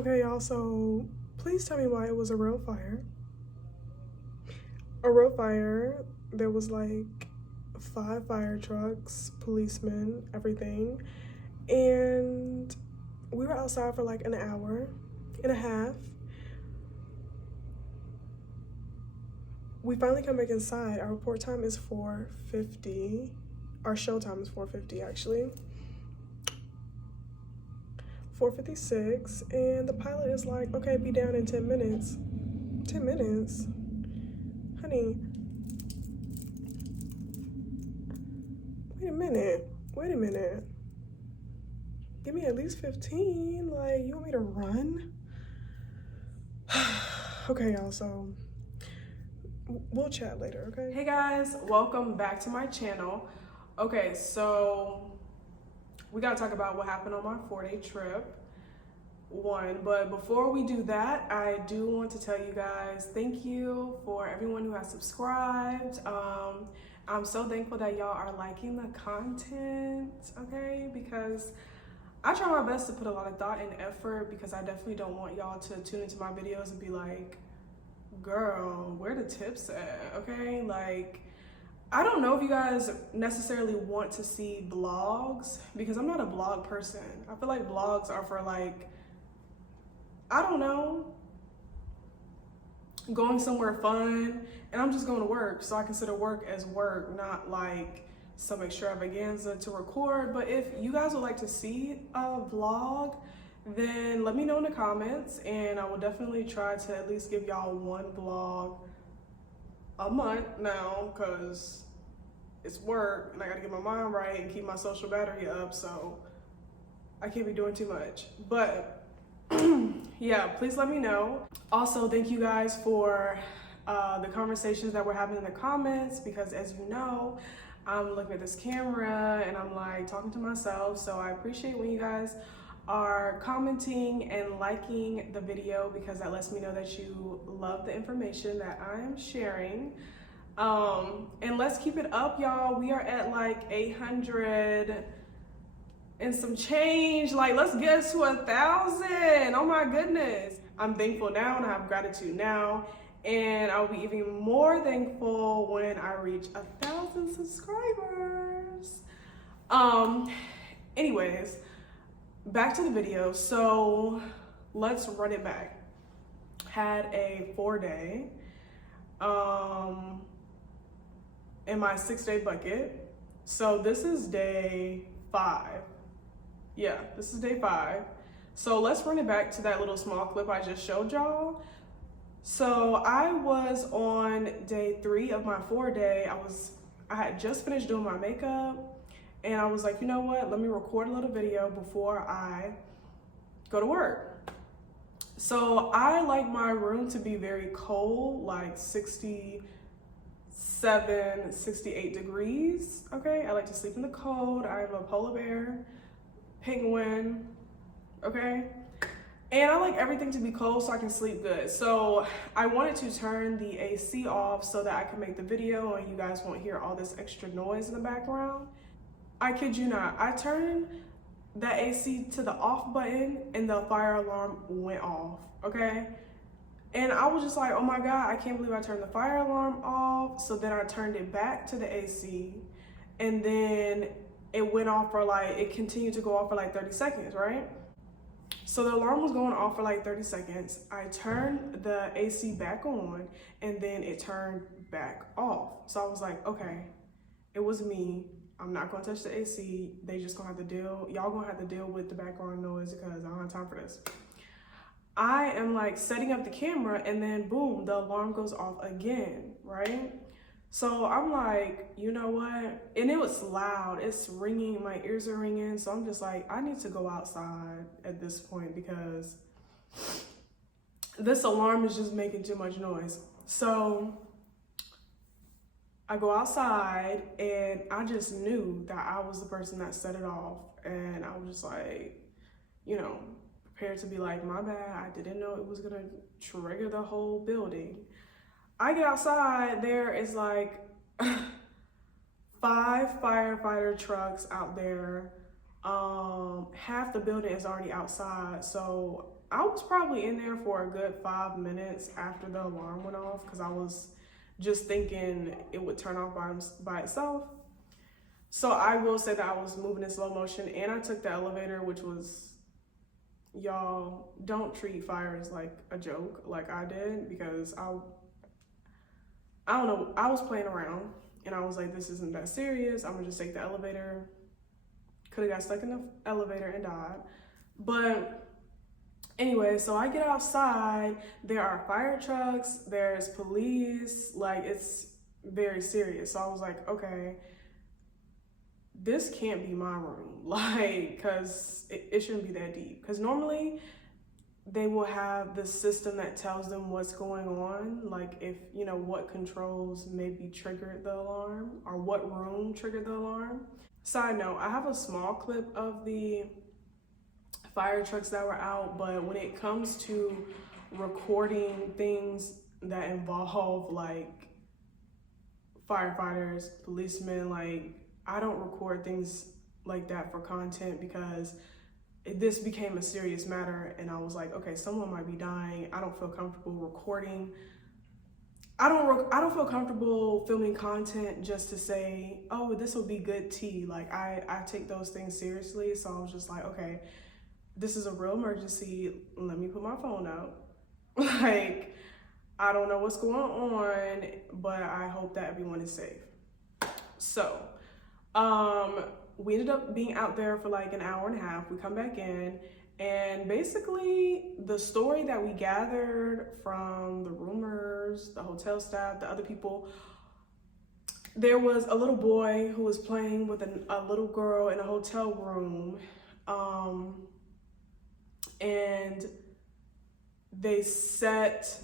Okay, y'all, so please tell me why it was a real fire. A real fire. There was like 5 fire trucks, policemen, everything. And we were outside for like an hour and a half. We finally come back inside. Our report time is 4:50. Our show time is 4:50 actually. 4:56, and the pilot is like, okay, be down in 10 minutes. 10 minutes? Honey, wait a minute. Give me at least 15. Like, you want me to run? Okay, y'all, so we'll chat later, okay? Hey guys, welcome back to my channel. Okay, so we gotta talk about what happened on my 4-day trip. But before we do that, I do want to tell you guys thank you for everyone who has subscribed. I'm so thankful that y'all are liking the content, okay? Because I try my best to put a lot of thought and effort, because I definitely don't want y'all to tune into my videos and be like, girl, where the tips at, okay? Like, I don't know if you guys necessarily want to see vlogs, because I'm not a vlog person. I feel like vlogs are for, like, I don't know, going somewhere fun, and I'm just going to work, so I consider work as work, not like some extravaganza to record. But if you guys would like to see a vlog, then let me know in the comments, and I will definitely try to at least give y'all one vlog a month now, because it's work and I gotta get my mind right and keep my social battery up, so I can't be doing too much. But yeah, please let me know. Also, thank you guys for the conversations that we're having in the comments, because as you know, I'm looking at this camera and I'm like talking to myself, so I appreciate when you guys are commenting and liking the video, because that lets me know that you love the information that I am sharing. And let's keep it up, y'all. We are at like 800 and some change. Like, let's get us to 1,000. Oh my goodness. I'm thankful now and I have gratitude now, and I'll be even more thankful when I reach 1,000 subscribers. Anyways, back to the video. So let's run it back. Had a 4-day in my 6-day bucket. So this is day 5. Yeah, this is day 5. So let's run it back to that little small clip I just showed y'all. So I was on day 3 of my 4-day. I had just finished doing my makeup, and I was like, you know what? Let me record a little video before I go to work. So I like my room to be very cold, like 67, 68 degrees, okay? I like to sleep in the cold. I have a polar bear, penguin, okay? And I like everything to be cold so I can sleep good. So I wanted to turn the AC off so that I can make the video and you guys won't hear all this extra noise in the background. I kid you not, I turned the AC to the off button and the fire alarm went off, okay? And I was just like, oh my God, I can't believe I turned the fire alarm off. So then I turned it back to the AC, and then it went off for like, it continued to go off for like 30 seconds, right? So the alarm was going off for like 30 seconds. I turned the AC back on, and then it turned back off. So I was like, okay, it was me. I'm not gonna touch the AC. They just gonna have to y'all gonna have to deal with the background noise, because I don't have time for this. I am like setting up the camera, and then boom, the alarm goes off again, right? So I'm like, you know what? And it was loud, it's ringing, my ears are ringing. So I'm just like, I need to go outside at this point, because this alarm is just making too much noise. So I go outside, and I just knew that I was the person that set it off. And I was just like, you know, prepared to be like, my bad, I didn't know it was gonna trigger the whole building. I get outside, there is like 5 firefighter trucks out there. Half the building is already outside. So I was probably in there for a good 5 minutes after the alarm went off because I was just thinking it would turn off by itself. So I will say that I was moving in slow motion, and I took the elevator, which was, y'all, don't treat fires like a joke like I did, because I don't know, I was playing around and I was like, this isn't that serious. I'm gonna just take the elevator. Could have got stuck in the elevator and died. But anyway, so I get outside, there are fire trucks, there's police, like it's very serious. So I was like, okay, this can't be my room, like, cause it shouldn't be that deep. Cause normally they will have the system that tells them what's going on, like if, you know, what controls maybe triggered the alarm or what room triggered the alarm. Side note, I have a small clip of the fire trucks that were out, but when it comes to recording things that involve like firefighters, policemen, like I don't record things like that for content because this became a serious matter, and I was like, okay, someone might be dying. I don't feel comfortable recording. I don't feel comfortable filming content just to say, oh, this will be good tea. Like I take those things seriously. So I was just like, okay, this is a real emergency. Let me put my phone out. Like, I don't know what's going on, but I hope that everyone is safe. So, we ended up being out there for like an hour and a half. We come back in, and basically the story that we gathered from the roomers, the hotel staff, the other people, there was a little boy who was playing with a little girl in a hotel room, and they set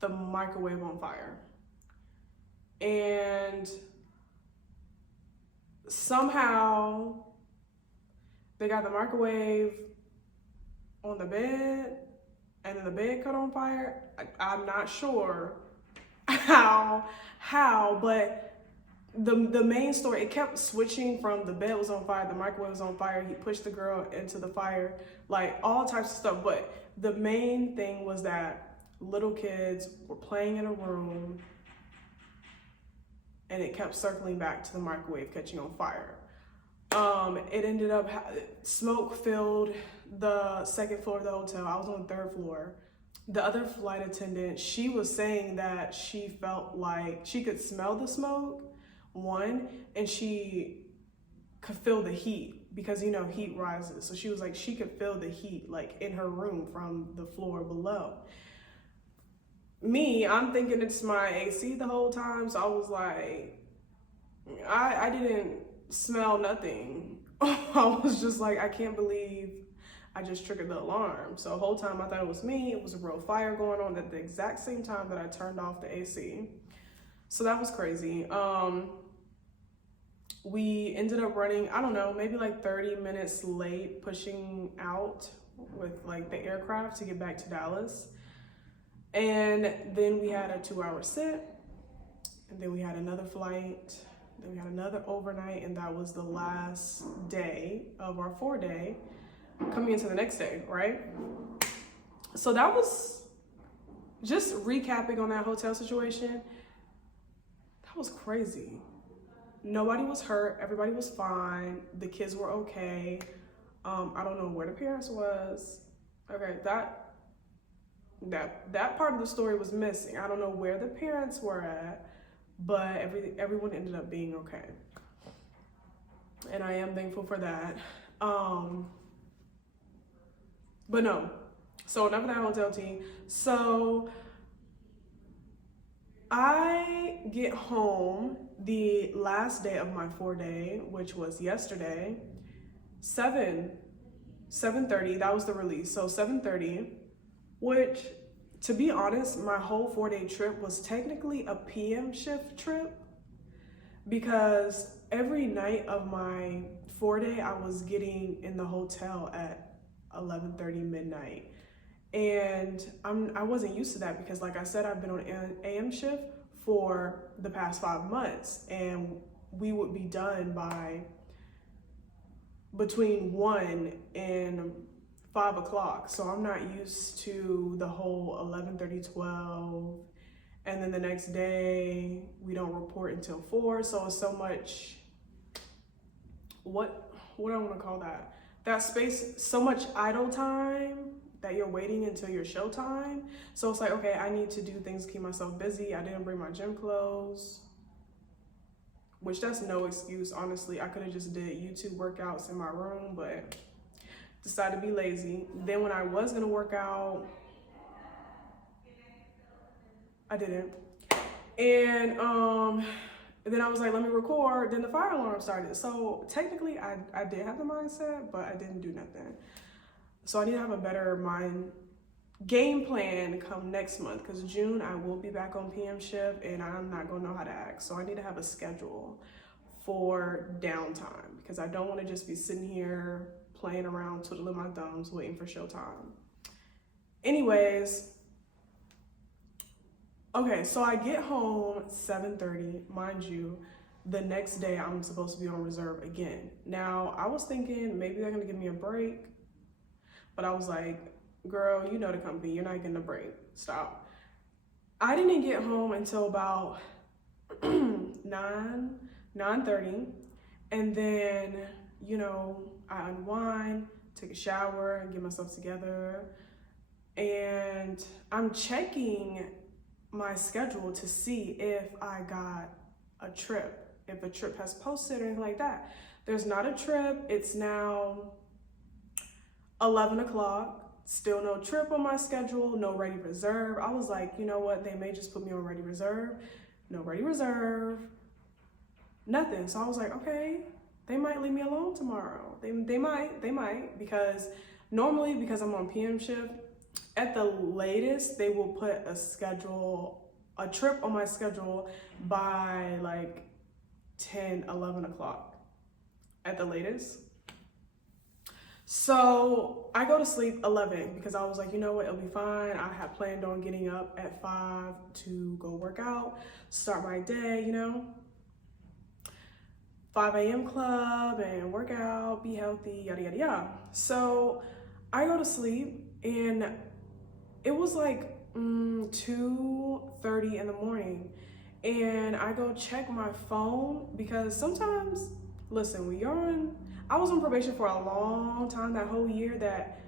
the microwave on fire. And somehow they got the microwave on the bed, and then the bed caught on fire. I'm not sure how, but the main story, it kept switching from the bed was on fire, the microwave was on fire, he pushed the girl into the fire, like all types of stuff. But the main thing was that little kids were playing in a room, and it kept circling back to the microwave catching on fire. It ended up, smoke filled the second floor of the hotel. I was on the third floor. The other flight attendant, she was saying that she felt like she could smell the smoke, one, and she could feel the heat because, you know, heat rises. So she was like, she could feel the heat like in her room from the floor below. Me, I'm thinking it's my AC the whole time. So I was like, I didn't smell nothing. I was just like, I can't believe I just triggered the alarm. So the whole time I thought it was me. It was a real fire going on at the exact same time that I turned off the AC. So that was crazy. We ended up running, I don't know, maybe like 30 minutes late pushing out with like the aircraft to get back to Dallas. And then we had a 2-hour sit, and then we had another flight, then we had another overnight, and that was the last day of our 4-day coming into the next day, right? So that was just recapping on that hotel situation. That was crazy. Nobody was hurt, everybody was fine, the kids were okay. I don't know where the parents was. Okay, that part of the story was missing. I don't know where the parents were at, but everyone ended up being okay. And I am thankful for that. But no, so enough of that hotel tea. So I get home the last day of my 4-day, which was yesterday, 7:30, that was the release. So 7:30, which, to be honest, my whole 4-day trip was technically a PM shift trip, because every night of my 4-day, I was getting in the hotel at 11:30 midnight. And I wasn't used to that because, like I said, I've been on an AM shift for the past 5 months, and we would be done by between 1 and 5 o'clock. So I'm not used to the whole 11:30, 12. And then the next day we don't report until 4. So it's so much, what do I want to call that? That space, so much idle time that you're waiting until your show time. So it's like, okay, I need to do things to keep myself busy. I didn't bring my gym clothes, which that's no excuse, honestly. I could have just did YouTube workouts in my room, but decided to be lazy. Then when I was gonna work out, I didn't. And then I was like, let me record. Then the fire alarm started. So technically I did have the mindset, but I didn't do nothing. So I need to have a better game plan come next month, because June I will be back on PM shift and I'm not gonna know how to act. So I need to have a schedule for downtime, because I don't want to just be sitting here playing around, twiddling my thumbs, waiting for showtime. Anyways, okay, so I get home 7:30, mind you. The next day I'm supposed to be on reserve again. Now I was thinking maybe they're gonna give me a break, but I was like, girl, you know the company, you're not getting a break, stop. I didn't get home until about 9:30, and then, you know, I unwind, take a shower, and get myself together, and I'm checking my schedule to see if I got a trip, if a trip has posted or anything like that. There's not a trip. It's now 11 o'clock, still no trip on my schedule, no ready reserve. I was like, you know what, they may just put me on ready reserve. No ready reserve, nothing. So I was like, okay, they might leave me alone tomorrow. They might, because normally, because I'm on PM shift, at the latest, they will put a trip on my schedule by like 10, 11 o'clock at the latest. So I go to sleep 11 because I was like, you know what, it'll be fine. I had planned on getting up at 5 to go work out, start my day, you know. 5 a.m. club and work out, be healthy, yada, yada, yada. So I go to sleep and it was like 2:30 in the morning, and I go check my phone because sometimes, listen, when you're on, I was on probation for a long time, that whole year, that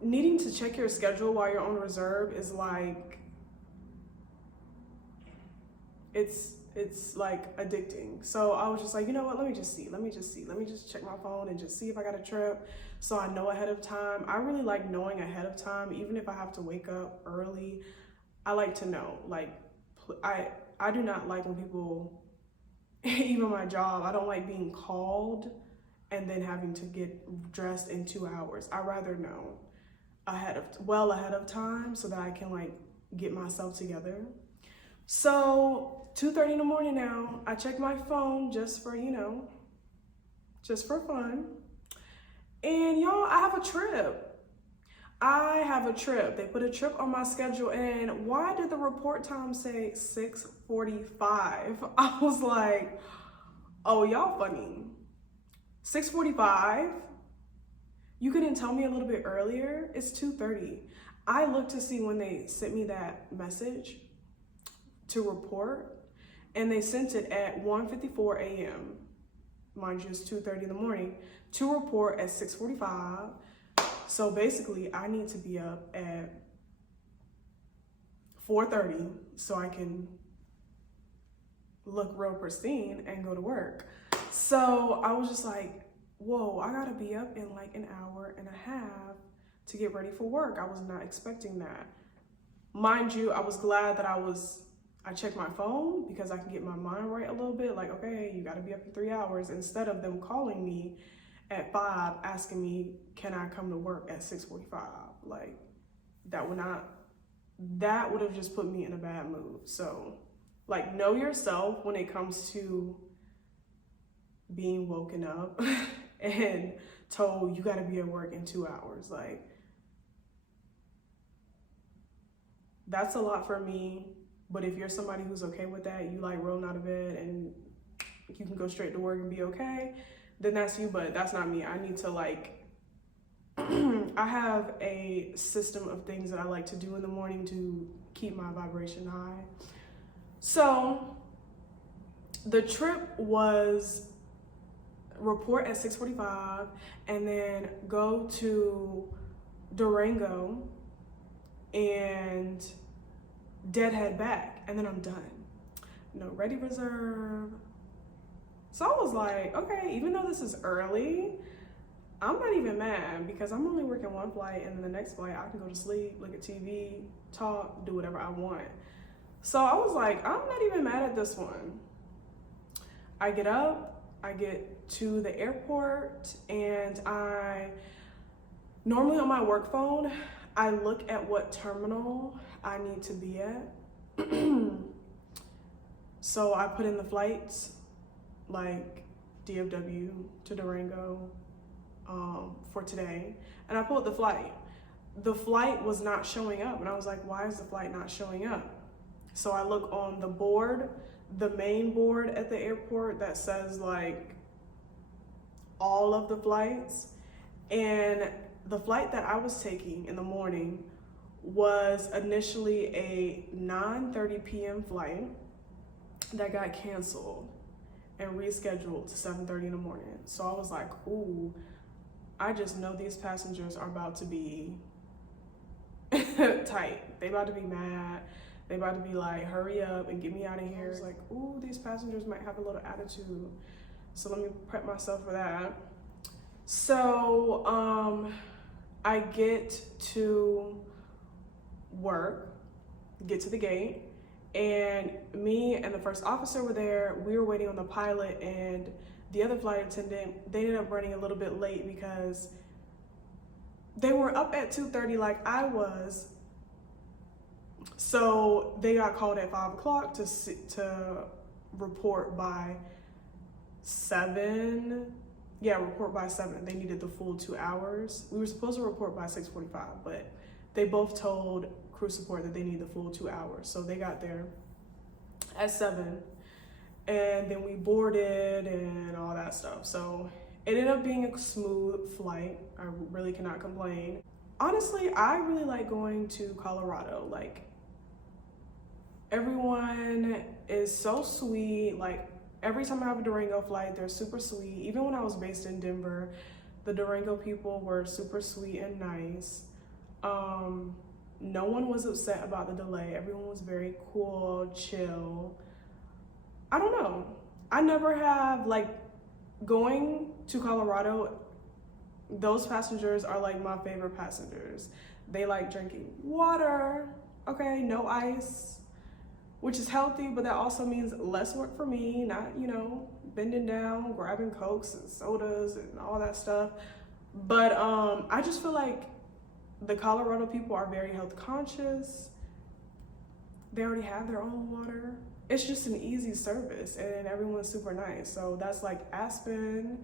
needing to check your schedule while you're on reserve is like, it's like addicting. So I was just like, you know what, let me just check my phone and just see if I got a trip, so I know ahead of time. I really like knowing ahead of time, even if I have to wake up early. I like to know. Like, I do not like when people, even my job, I don't like being called and then having to get dressed in 2 hours. I rather know ahead of time so that I can like get myself together. So 2:30 in the morning now, I check my phone just for, you know, just for fun. And y'all, I have a trip. They put a trip on my schedule, and why did the report time say 6:45? I was like, oh, y'all funny. 6:45? You couldn't tell me a little bit earlier? It's 2:30. I looked to see when they sent me that message to report, and they sent it at 1:54 a.m. Mind you, it's 2:30 in the morning, to report at 6:45. So basically, I need to be up at 4:30 so I can look real pristine and go to work. So I was just like, whoa, I gotta be up in like an hour and a half to get ready for work. I was not expecting that. Mind you, I was glad that I checked my phone because I can get my mind right a little bit. Like, okay, you gotta be up in 3 hours, instead of them calling me at 5 asking me, can I come to work at 6:45? Like, that would have just put me in a bad mood. So, like, know yourself when it comes to being woken up and told you gotta be at work in 2 hours. Like, that's a lot for me. But if you're somebody who's okay with that, you like rolling out of bed and you can go straight to work and be okay, then that's you, but that's not me. I need to like I have a system of things that I like to do in the morning to keep my vibration high. So the trip was report at 6:45 and then go to Durango and deadhead back, and then I'm done. No ready reserve. So I was like, okay, even though this is early, I'm not even mad because I'm only working one flight, and then the next flight I can go to sleep, look at TV, talk, do whatever I want. So I was like, I'm not even mad at this one. I get up, I get to the airport, and I normally on my work phone, I look at what terminal I need to be at. So I put in the flights, like DFW to Durango for today, and I pulled the flight. The flight was not showing up, and I was like, why is the flight not showing up? So I look on the board, the main board at the airport that says like all of the flights, and the flight that I was taking in the morning was initially a 9:30 p.m. flight that got canceled and rescheduled to 7:30 in the morning. So I was like, ooh, I just know these passengers are about to be tight. They about to be mad. They about to be like, hurry up and get me out of here. I was like, ooh, these passengers might have a little attitude. So let me prep myself for that. So I get to work, get to the gate, and me and the first officer were there. We were waiting on the pilot and the other flight attendant. They ended up running a little bit late because they were up at 2:30 like I was. So they got called at 5 o'clock to report by 7. Yeah, report by 7. They needed the full 2 hours. We were supposed to report by 6:45, but they both told crew support that they need the full 2 hours. So they got there at 7, and then we boarded and all that stuff. So it ended up being a smooth flight. I really cannot complain. Honestly, I really like going to Colorado. Like, everyone is so sweet. Like, every time I have a Durango flight, they're super sweet. Even when I was based in Denver, the Durango people were super sweet and nice. No one was upset about the delay. Everyone was very cool, chill. I don't know. I never have, like, going to Colorado, those passengers are like my favorite passengers. They like drinking water, okay, no ice, which is healthy, but that also means less work for me, not, you know, bending down, grabbing Cokes and sodas and all that stuff. But I just feel like the Colorado people are very health conscious. They already have their own water. It's just an easy service, and everyone's super nice. So that's like Aspen,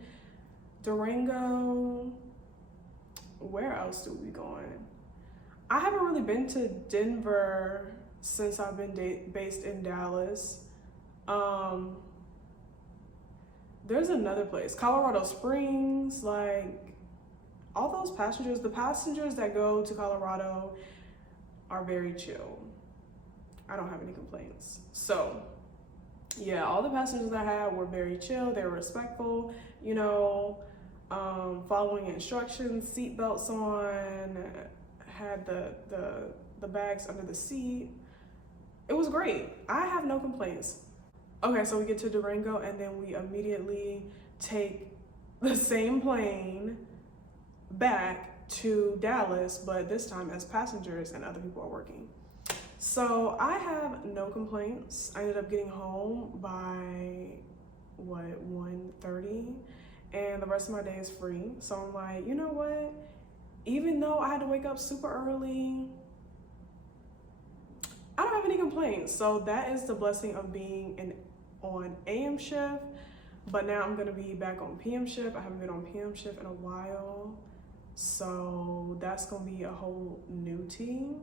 Durango. Where else do we going? I haven't really been to Denver since I've been based in Dallas. There's another place, Colorado Springs. Like, all those passengers, the passengers that go to Colorado are very chill. I don't have any complaints. So yeah, all the passengers I had were very chill. They were respectful, you know, following instructions, seat belts on, had the bags under the seat. It was great. I have no complaints. Okay, so we get to Durango, and then we immediately take the same plane back to Dallas, but this time as passengers and other people are working. So I have no complaints. I ended up getting home by 1:30, and the rest of my day is free. So I'm like, you know what? Even though I had to wake up super early, I don't have any complaints. So that is the blessing of being on AM shift, but now I'm gonna be back on PM shift. I haven't been on PM shift in a while, so that's gonna be a whole new team.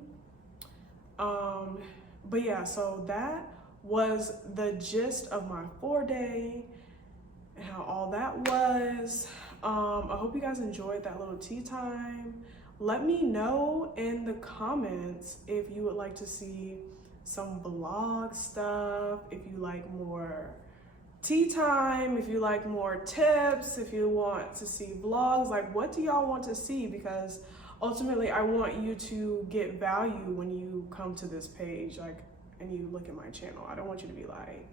But yeah, so that was the gist of my 4-day and how all that was. I hope you guys enjoyed that little tea time Let me know in the comments if you would like to see some vlog stuff, if you like more tea time, if you like more tips, if you want to see vlogs, like what do y'all want to see? Because ultimately I want you to get value when you come to this page, like, and you look at my channel. I don't want you to be like,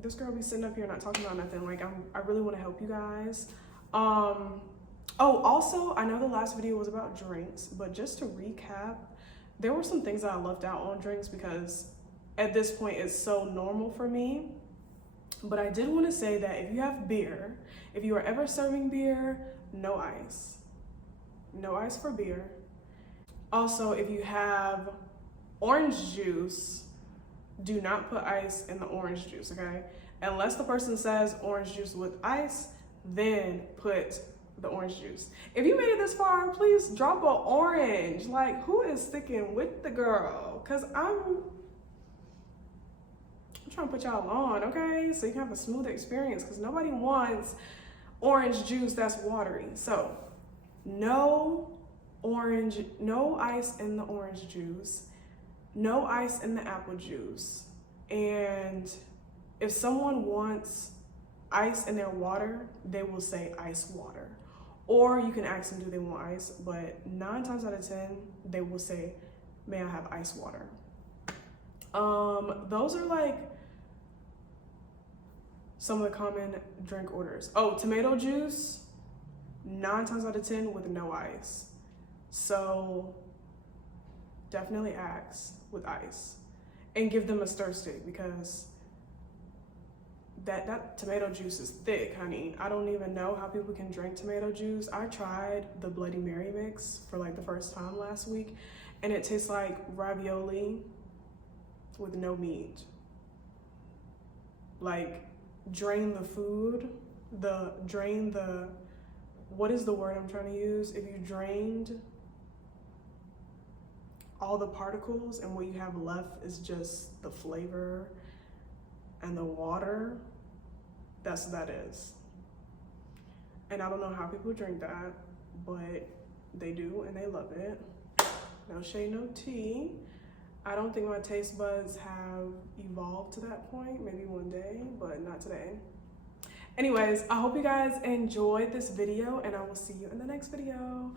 this girl be sitting up here not talking about nothing. Like, I really want to help you guys. Oh, also, I know the last video was about drinks, but just to recap, there were some things that I left out on drinks because at this point it's so normal for me. But I did want to say that if you have beer, if you are ever serving beer, no ice. No ice for beer. Also, if you have orange juice, do not put ice in the orange juice, okay? Unless the person says orange juice with ice, then put the orange juice. If you made it this far, please drop an orange. Like, who is sticking with the girl? Because I'm trying to put y'all on, okay? So you can have a smooth experience, because nobody wants orange juice that's watery. So no ice in the orange juice, no ice in the apple juice. And if someone wants ice in their water, they will say ice water. Or you can ask them, do they want ice? But 9 times out of 10, they will say, may I have ice water? Those are like some of the common drink orders. Oh, tomato juice, 9 times out of 10 with no ice. So definitely ask with ice and give them a stir stick, because that tomato juice is thick, honey. I don't even know how people can drink tomato juice. I tried the Bloody Mary mix for like the first time last week, and it tastes like ravioli with no meat. Like, drain the food, what is the word I'm trying to use? If you drained all the particles and what you have left is just the flavor and the water, that's what that is. And I don't know how people drink that, but they do and they love it. No shade, no tea. I don't think my taste buds have evolved to that point. Maybe one day, but not today. Anyways, I hope you guys enjoyed this video, and I will see you in the next video.